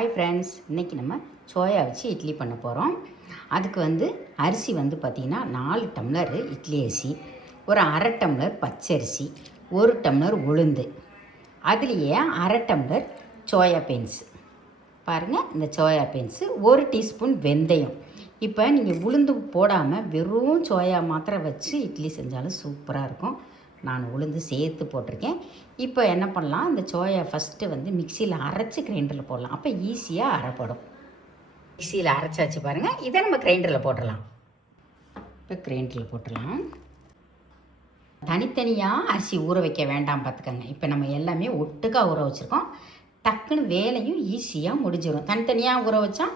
Hi friends, இன்றைக்கி நம்ம soya வச்சு இட்லி பண்ண போகிறோம். அதுக்கு அரிசி பார்த்திங்கன்னா 4 டம்ளர் இட்லி அரிசி, ஒரு அரை டம்ளர் பச்சரிசி, 1 டம்ளர் உளுந்து, அதுலேயே அரை டம்ளர் சோயா பீன்ஸ். பாருங்கள், இந்த சோயா பீன்ஸு 1 டீஸ்பூன் வெந்தயம். இப்போ நீங்கள் உளுந்து போடாமல் வெறும் சோயா மாத்திரம் வச்சு இட்லி செஞ்சாலும் சூப்பராக இருக்கும். நான் உளுந்து சேர்த்து போட்டிருக்கேன். இப்போ என்ன பண்ணலாம், இந்த சோயா ஃபஸ்ட்டு மிக்சியில் அரைச்சி கிரைண்டரில் போடலாம். அப்போ ஈஸியாக அரைப்படும். மிக்சியில் அரைச்சாச்சு பாருங்கள். இதை நம்ம கிரைண்டரில் போட்டுடலாம். இப்போ கிரைண்டரில் போட்டுடலாம். தனித்தனியாக அரிசி ஊற வைக்க வேண்டாம் பார்த்துக்கோங்க. இப்போ நம்ம எல்லாமே ஒட்டுக்காக ஊற வச்சுருக்கோம். டக்குன்னு வேலையும் ஈஸியாக முடிஞ்சிடும். தனித்தனியாக ஊற வச்சா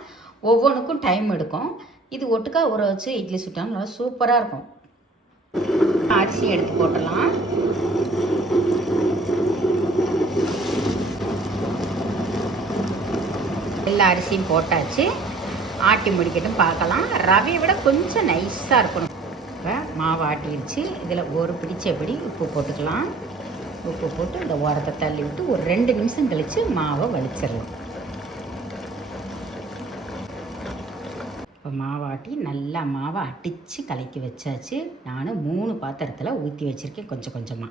ஒவ்வொன்றுக்கும் டைம் எடுக்கும். இது ஒட்டுக்காக ஊற வச்சு இட்லி சுட்டாலும் நல்லா சூப்பராக இருக்கும். அரிசி எடுத்து போட்டுடலாம். எல்லா அரிசியும் போட்டாச்சு. ஆட்டி முடிக்கட்டும், பார்க்கலாம். ரவையை விட கொஞ்சம் நைஸாக இருக்கணும். இப்போ மாவு ஆட்டிடுச்சு. இதில் ஒரு பிடிச்சபடி உப்பு போட்டுக்கலாம். உப்பு போட்டு இந்த ஓரத்தை தள்ளி விட்டு ஒரு 2 நிமிஷம் கழித்து மாவை வலிச்சிடலாம். இப்போ மாவாட்டி நல்லா மாவை அடித்து கலக்கி வச்சாச்சு. நான் 3 பாத்திரத்தில் ஊற்றி வச்சுருக்கேன் கொஞ்சம் கொஞ்சமாக.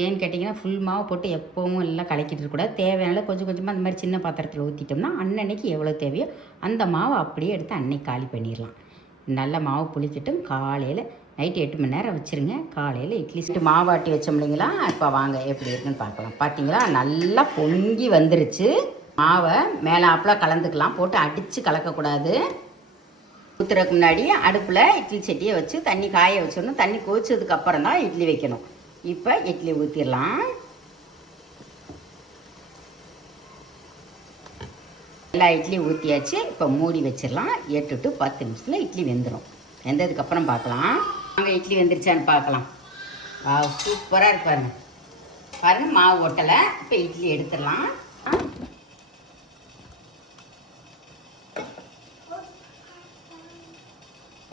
ஏன்னு கேட்டிங்கன்னா, ஃபுல் மாவு போட்டு எப்போவும் எல்லாம் கலக்கிட்டு இருக்கக்கூடாது. தேவையான கொஞ்சம் கொஞ்சமாக அந்த மாதிரி சின்ன பாத்திரத்தில் ஊற்றிட்டோம்னா அன்னன்னைக்கு எவ்வளோ தேவையோ அந்த மாவை அப்படியே எடுத்து அன்னைக்கு காலி பண்ணிடலாம். நல்ல மாவு புளிக்கட்டும். காலையில் நைட்டு 8 மணி நேரம் வச்சுருங்க. காலையில் இட்லி மாவாட்டி வச்சோம் இல்லைங்களா. இப்போ வாங்க எப்படி இருக்குன்னு பார்க்கலாம். பார்த்தீங்களா, நல்லா பொங்கி வந்துருச்சு. மாவை மேலாப்பில் கலந்துக்கலாம். போட்டு அடித்து கலக்கக்கூடாது. ஊற்றுறதுக்கு முன்னாடி அடுப்பில் இட்லி சட்டியை வச்சு தண்ணி காய வச்சிடணும். தண்ணி கொதிச்சதுக்கு அப்புறம் தான் இட்லி வைக்கணும். இப்போ இட்லி ஊற்றிடலாம். எல்லா இட்லியும் ஊற்றியாச்சு. இப்போ மூடி வச்சிடலாம். 8 to 10 நிமிஷத்தில் இட்லி வெந்துடும். வெந்ததுக்கப்புறம் பார்க்கலாம். அங்கே இட்லி வெந்துருச்சான்னு பார்க்கலாம். சூப்பராக இருப்பாருங்க. பாருங்கள், மாவு ஒட்டலை. இப்போ இட்லி எடுத்துடலாம்.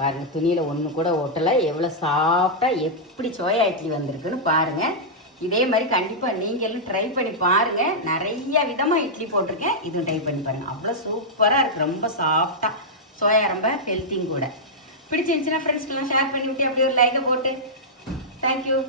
பாருங்கள், துணியில் ஒன்று கூட ஒட்டலை. எவ்வளோ சாஃப்டாக எப்படி சோயா இட்லி வந்திருக்குன்னு பாருங்கள். இதே மாதிரி கண்டிப்பாக நீங்களும் ட்ரை பண்ணி பாருங்கள். நிறைய விதமாக இட்லி போட்டிருக்கேன். இதுவும் ட்ரை பண்ணி பாருங்கள். அவ்வளோ சூப்பராக இருக்குது. ரொம்ப சாஃப்டாக. சோயா ரொம்ப ஹெல்த்தியும் கூட. பிடிச்சிருந்துச்சுன்னா ஃப்ரெண்ட்ஸ்க்கெல்லாம் ஷேர் பண்ணி விட்டு அப்படியே ஒரு லைக்கை போட்டு தேங்க்யூ.